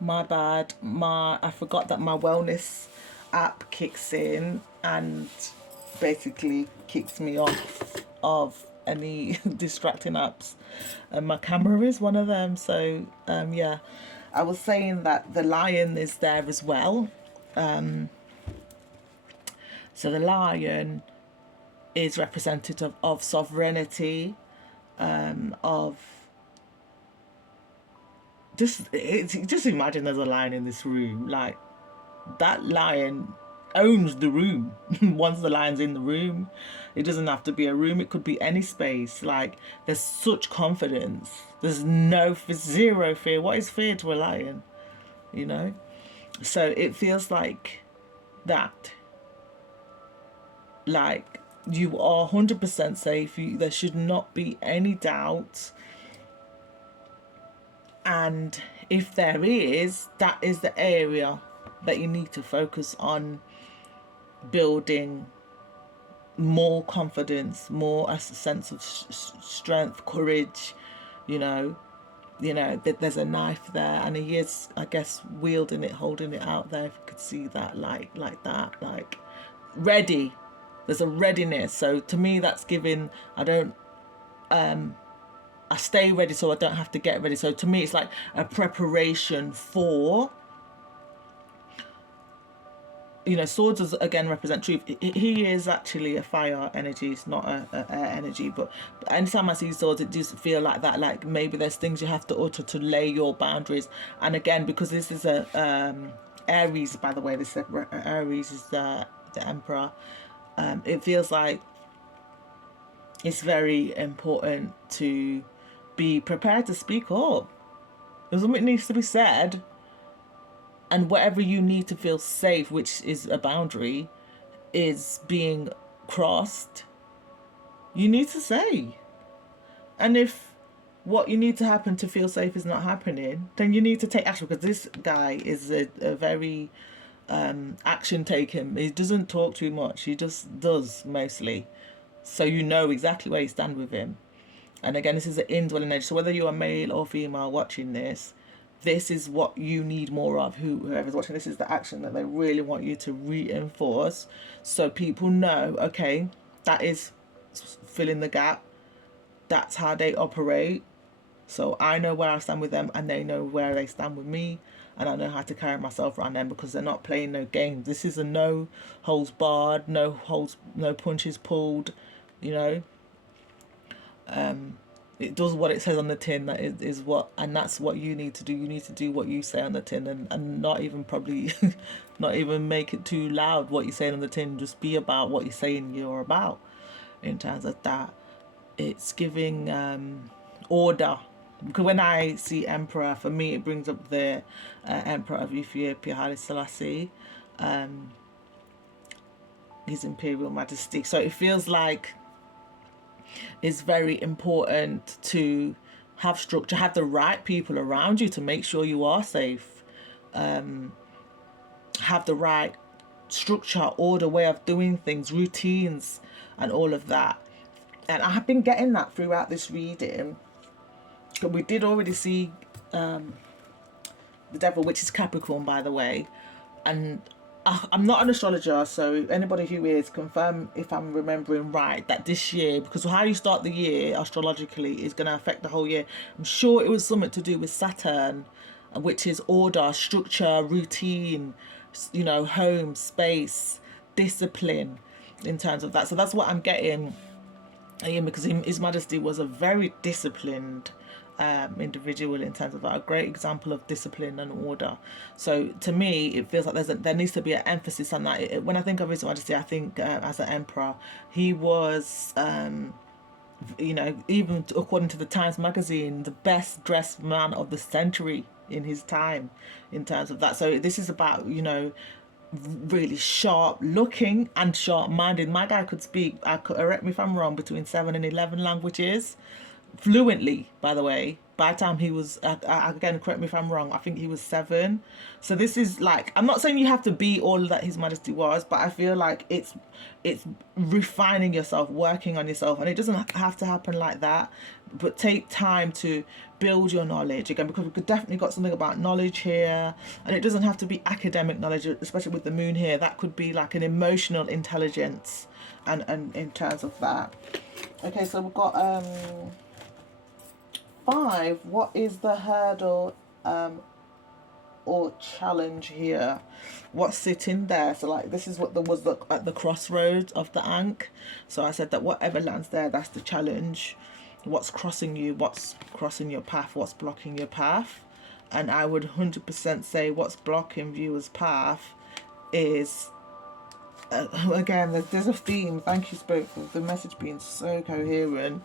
My bad. I forgot that my wellness app kicks in and basically kicks me off of any distracting apps, and my camera is one of them. So yeah, I was saying that the lion is there as well. So the lion is representative of sovereignty, of just imagine there's a lion in this room. Like, that lion owns the room. Once the lion's in the room, it doesn't have to be a room, it could be any space. Like, there's such confidence, there's zero fear. What is fear to a lion, you know? So it feels like that, like you are 100% safe. There should not be any doubt. And if there is, that is the area that you need to focus on building more confidence, more a sense of strength, courage. You know, that there's a knife there, and he is, I guess, wielding it, holding it out there. If you could see that, like that, like ready. There's a readiness. So to me, that's giving. I stay ready so I don't have to get ready. So to me, it's like a preparation for, swords is, again, represent truth. He is actually a fire energy. It's not a air energy. But anytime I see swords, it does feel like that. Like maybe there's things you have to utter to lay your boundaries. And again, because this is a Aries, by the way, this Aries is the Emperor. It feels like it's very important to be prepared to speak up. If something needs to be said, and whatever you need to feel safe, which is a boundary, is being crossed, you need to say. And if what you need to happen to feel safe is not happening, then you need to take action, because this guy is a very action taking. He doesn't talk too much, he just does mostly. So you know exactly where you stand with him. And again, this is an indwelling energy. So whether you're male or female watching this, this is what you need more of. Whoever's watching, this is the action that they really want you to reinforce, so people know, okay, that is filling the gap. That's how they operate. So I know where I stand with them, and they know where they stand with me, and I know how to carry myself around them, because they're not playing no games. This is a no holds barred, no punches pulled, you know. It does what it says on the tin. That is what, and that's what you need to do. You need to do what you say on the tin, and not even probably not even make it too loud what you're saying on the tin. Just be about what you're saying you're about. In terms of that, it's giving order. Because when I see Emperor, for me it brings up the Emperor of Ethiopia, Haile Selassie, His Imperial Majesty. So it feels like it's very important to have structure, have the right people around you to make sure you are safe, have the right structure, order, way of doing things, routines, and all of that. And I have been getting that throughout this reading. We did already see the devil, which is Capricorn, by the way. And I'm not an astrologer, so anybody who is, confirm if I'm remembering right, that this year, because how you start the year astrologically is going to affect the whole year. I'm sure it was something to do with Saturn, which is order, structure, routine, home, space, discipline, in terms of that. So that's what I'm getting, because His Majesty was a very disciplined individual, in terms of that, a great example of discipline and order. So to me, it feels like there needs to be an emphasis on that. When I think of His Majesty, I think as an emperor, he was, even according to the Times magazine, the best dressed man of the century in his time, in terms of that. So this is about, really sharp looking and sharp minded. My guy could speak, correct me if I'm wrong, between 7 and 11 languages fluently, by the way. By the time he was, again, correct me if I'm wrong, I think he was 7. So this is like, I'm not saying you have to be all that His Majesty was, but I feel like it's refining yourself, working on yourself, and it doesn't have to happen like that. But take time to build your knowledge again, because we've definitely got something about knowledge here, and it doesn't have to be academic knowledge, especially with the moon here. That could be like an emotional intelligence, and in terms of that. Okay, so we've got 5. What is the hurdle or challenge here? What's sitting there? So like, this is what there was at the crossroads of the Ankh. So I said that whatever lands there, that's the challenge. What's crossing you, what's crossing your path, what's blocking your path. And I would 100% say what's blocking viewers' path is again, there's a theme. Thank you, Spirit, for the message being so coherent.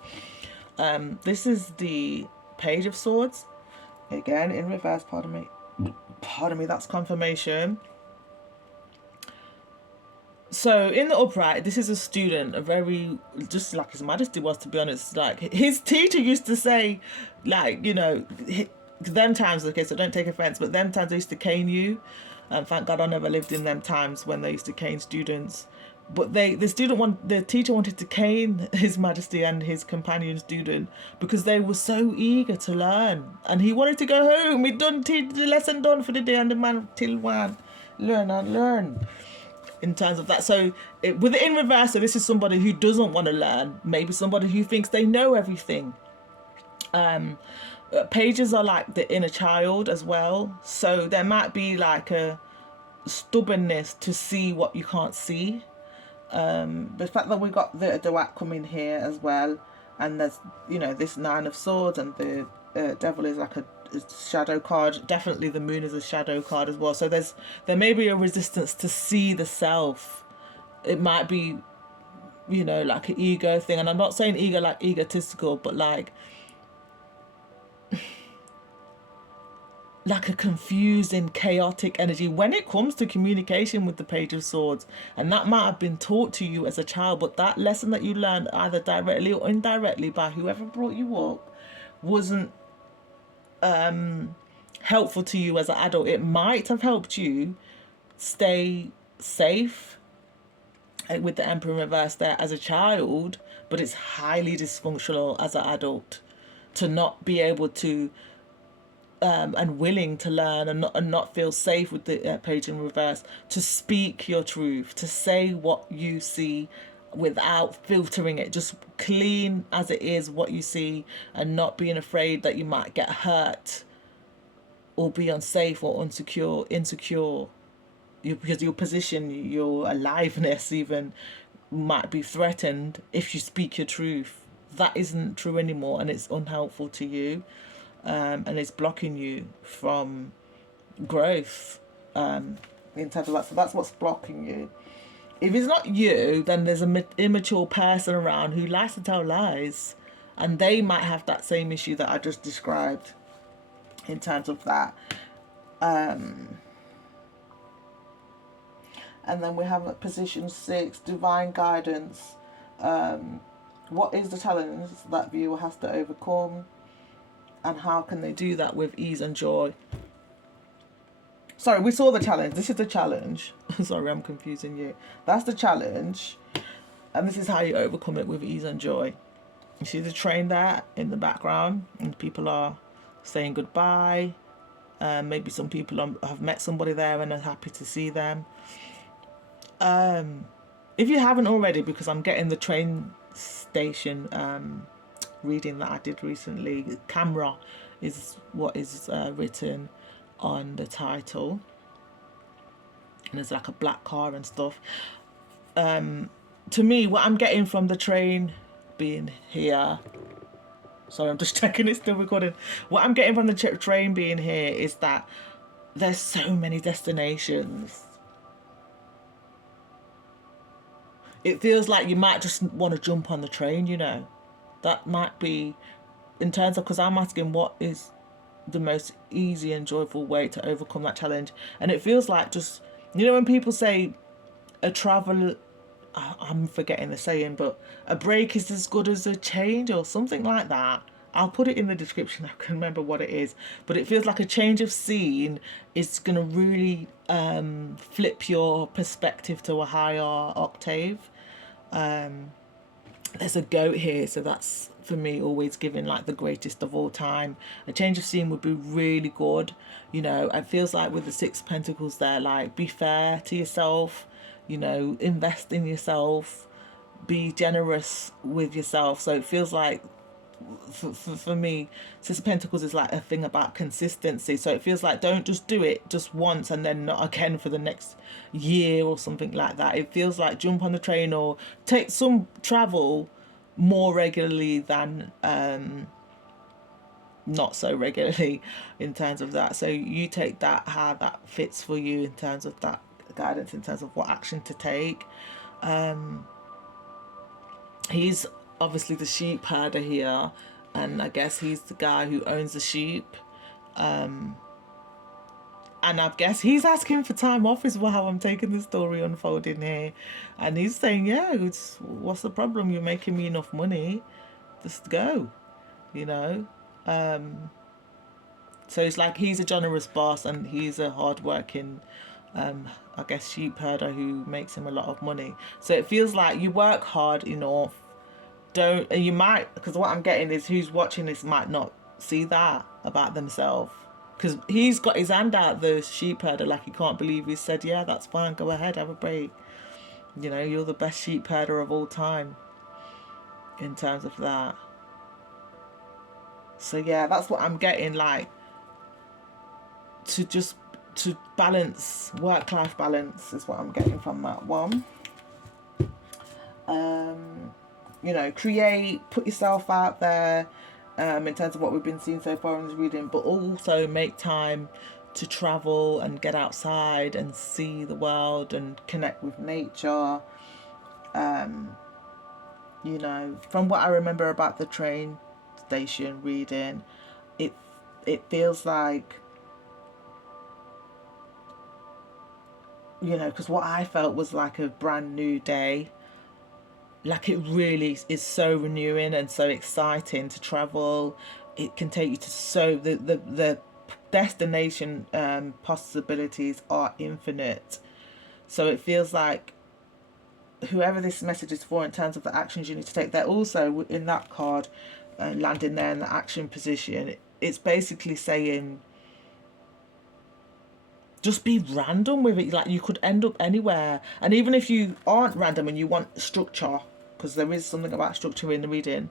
This is the Page of Swords, again in reverse. Pardon me, that's confirmation. So in the upright, this is a student, a very, just like His Majesty was, to be honest. Like, his teacher used to say, like, you know, them times, okay, so don't take offense, but them times they used to cane you. And thank God I never lived in them times when they used to cane students. But the teacher wanted to cane His Majesty and his companion student because they were so eager to learn. And he wanted to go home. He'd done the lesson done for the day, and the man till one, learn and learn. In terms of that, so with it in reverse, so this is somebody who doesn't want to learn, maybe somebody who thinks they know everything. Pages are like the inner child as well, so there might be like a stubbornness to see what you can't see. The fact that we got the Dawat coming here as well, and there's, you know, this 9 of Swords, and the Devil is like a shadow card. Definitely the Moon is a shadow card as well. So there may be a resistance to see the self. It might be, you know, like an ego thing, and I'm not saying ego like egotistical, but like a confusing, chaotic energy when it comes to communication with the Page of Swords. And that might have been taught to you as a child, but that lesson that you learned either directly or indirectly by whoever brought you up wasn't helpful to you as an adult. It might have helped you stay safe with the Emperor in reverse there as a child, but it's highly dysfunctional as an adult to not be able to and willing to learn, and not feel safe with the Page in reverse, to speak your truth, to say what you see without filtering it, just clean as it is what you see, and not being afraid that you might get hurt or be unsafe or insecure, because your position, your aliveness even might be threatened if you speak your truth. That isn't true anymore, and it's unhelpful to you, and it's blocking you from growth in terms of that. So that's what's blocking you. If it's not you, then there's an immature person around who likes to tell lies, and they might have that same issue that I just described in terms of that. And then we have at position 6, divine guidance. What is the challenge that viewer has to overcome, and how can they do that with ease and joy? Sorry, we saw the challenge. This is the challenge. Sorry, I'm confusing you. That's the challenge. And this is how you overcome it with ease and joy. You see the train there in the background, and people are saying goodbye. Maybe some people have met somebody there and are happy to see them. If you haven't already, because I'm getting the train station reading that I did recently, camera is what is written on the title, and there's like a black car and stuff. To me, what I'm getting from the train being here, sorry, I'm just checking it's still recording. What I'm getting from the train being here is that there's so many destinations. It feels like you might just want to jump on the train, you know. That might be, in terms of, because I'm asking what is the most easy and joyful way to overcome that challenge. And it feels like just, you know, when people say a travel, I'm forgetting the saying, but a break is as good as a change or something like that. I'll put it in the description. I can remember what it is, but it feels like a change of scene is going to really flip your perspective to a higher octave. there's a goat here, so that's for me always giving like the greatest of all time. A change of scene would be really good. It feels like with the Six of Pentacles there, like be fair to yourself, invest in yourself, be generous with yourself. So it feels like for me, Six of Pentacles is like a thing about consistency. So it feels like don't just do it just once and then not again for the next year or something like that. It feels like jump on the train or take some travel more regularly than not so regularly in terms of that. So you take that, how that fits for you in terms of that guidance, in terms of what action to take. He's obviously the sheep herder here, and I guess he's the guy who owns the sheep. And I guess he's asking for time off as well, how I'm taking the story unfolding here. And he's saying, yeah, what's the problem? You're making me enough money. Just go, you know. So it's like he's a generous boss and he's a hardworking, I guess, sheep herder who makes him a lot of money. So it feels like you work hard enough. And you might, because what I'm getting is who's watching this might not see that about themselves. Because he's got his hand out, the sheep herder, like he can't believe he said, yeah, that's fine, go ahead, have a break. You're the best sheep herder of all time in terms of that. So yeah, that's what I'm getting, like, to balance, work-life balance is what I'm getting from that one. Create, put yourself out there, in terms of what we've been seeing so far in this reading, but also make time to travel and get outside and see the world and connect with nature. From what I remember about the train station reading, it feels like, because what I felt was like a brand new day. Like it really is so renewing and so exciting to travel. It can take you to the destination possibilities are infinite. So it feels like whoever this message is for in terms of the actions you need to take, they're also in that card, landing there in the action position. It's basically saying just be random with it. Like you could end up anywhere, and even if you aren't random and you want structure, because there is something about structure in the reading,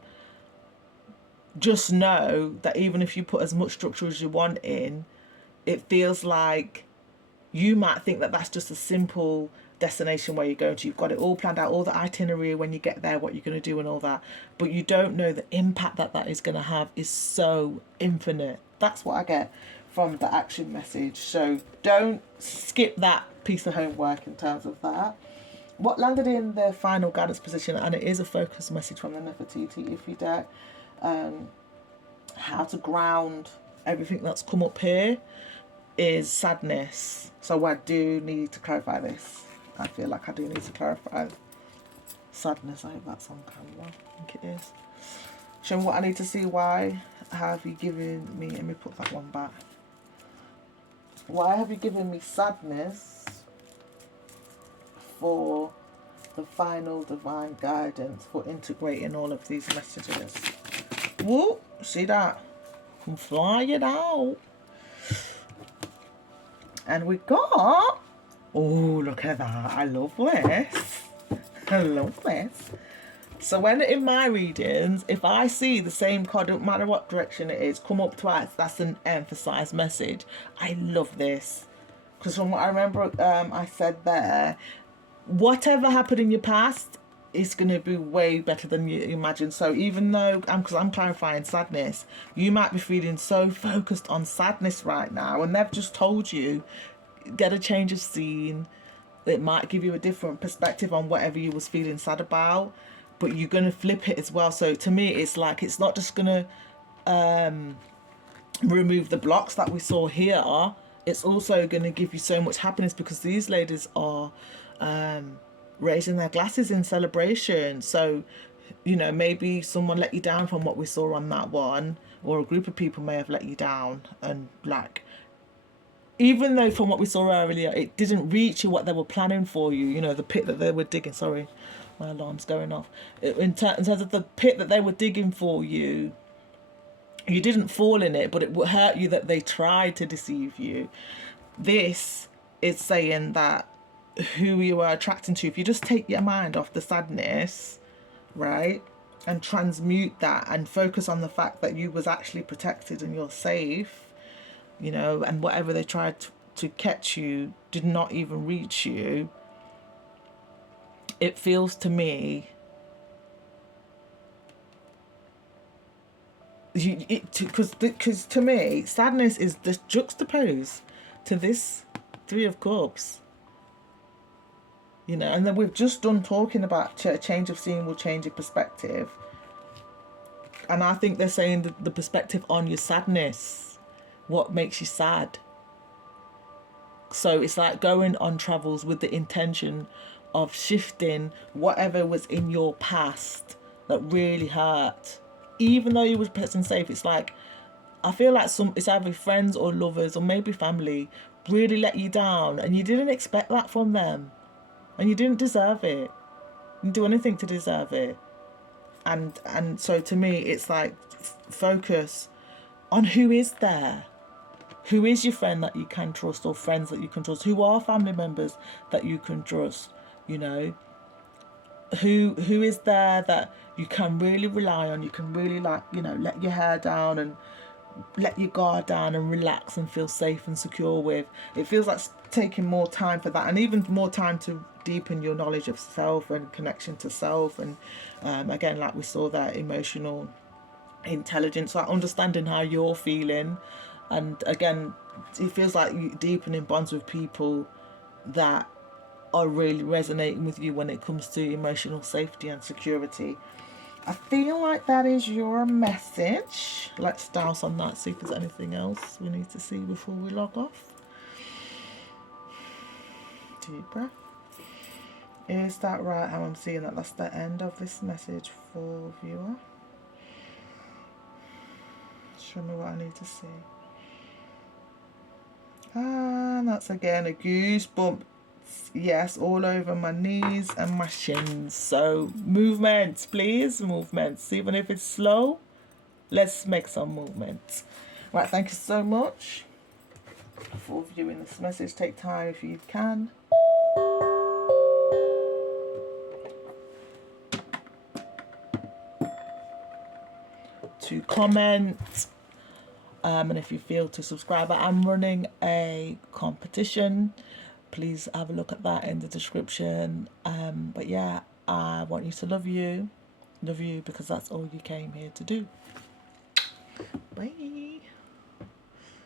just know that even if you put as much structure as you want in, it feels like you might think that that's just a simple destination where you're going to. You've got it all planned out, all the itinerary when you get there, what you're going to do and all that, but you don't know the impact that is going to have is so infinite. That's what I get from the action message. So don't skip that piece of homework in terms of that. What landed in the final guidance position, and it is a focus message from the Nefertiti Iffy deck, how to ground everything that's come up here, is sadness. So I do need to clarify this. I feel like I do need to clarify sadness. I hope that's on camera. I think it is. Show me what I need to see. Why have you given me, let me put that one back. Why have you given me sadness for the final divine guidance for integrating all of these messages? Whoa, see that? I'm flying out. And we got, oh, look at that. I love this. I love this. So when in my readings, if I see the same card, no matter what direction it is, come up twice, that's an emphasized message. I love this. Because from what I remember, I said there, whatever happened in your past is going to be way better than you imagine. So even though, because I'm clarifying sadness, you might be feeling so focused on sadness right now, and they've just told you, get a change of scene. It might give you a different perspective on whatever you was feeling sad about, but you're going to flip it as well. So to me, it's like, it's not just going to remove the blocks that we saw here. It's also going to give you so much happiness, because these ladies are raising their glasses in celebration. So, maybe someone let you down from what we saw on that one, or a group of people may have let you down, and like, even though from what we saw earlier, it didn't reach you what they were planning for you, the pit that they were digging. Sorry, My alarm's going off. In terms of the pit that they were digging for you, you didn't fall in it, but it would hurt you that they tried to deceive you. This is saying that who you are attracting to, if you just take your mind off the sadness, right, and transmute that and focus on the fact that you was actually protected and you're safe, you know, and whatever they tried to catch you did not even reach you. It feels to me, because to me, sadness is just juxtaposed to this Three of Cups. You know, and then we've just done talking about a change of scene will change your perspective. And I think they're saying the perspective on your sadness, what makes you sad. So it's like going on travels with the intention of shifting whatever was in your past that really hurt. Even though you were present safe, it's like, I feel like it's either friends or lovers or maybe family really let you down, and you didn't expect that from them, and you didn't deserve it. You didn't do anything to deserve it. And so to me, it's like, focus on who is there. Who is your friend that you can trust, or friends that you can trust? Who are family members that you can trust? You know, who is there that you can really rely on? You can really, like, you know, let your hair down and let your guard down and relax and feel safe and secure with. It feels like taking more time for that, and even more time to deepen your knowledge of self and connection to self. And again, like we saw, that emotional intelligence, like understanding how you're feeling. And again, it feels like you deepening bonds with people that are really resonating with you when it comes to emotional safety and security. I feel like that is your message. Let's douse on that, see if there's anything else we need to see before we log off. Deep breath. Is that right, how I'm seeing that? That's the end of this message for viewer. Show me what I need to see. And that's again a goosebump. Yes, all over my knees and my shins. So movements, please, movements. Even if it's slow, let's make some movement. Right, thank you so much for viewing this message. Take time if you can. To comment. And if you feel to subscribe, I'm running a competition. Please have a look at that in the description. But yeah, I want you to love you because that's all you came here to do. Bye.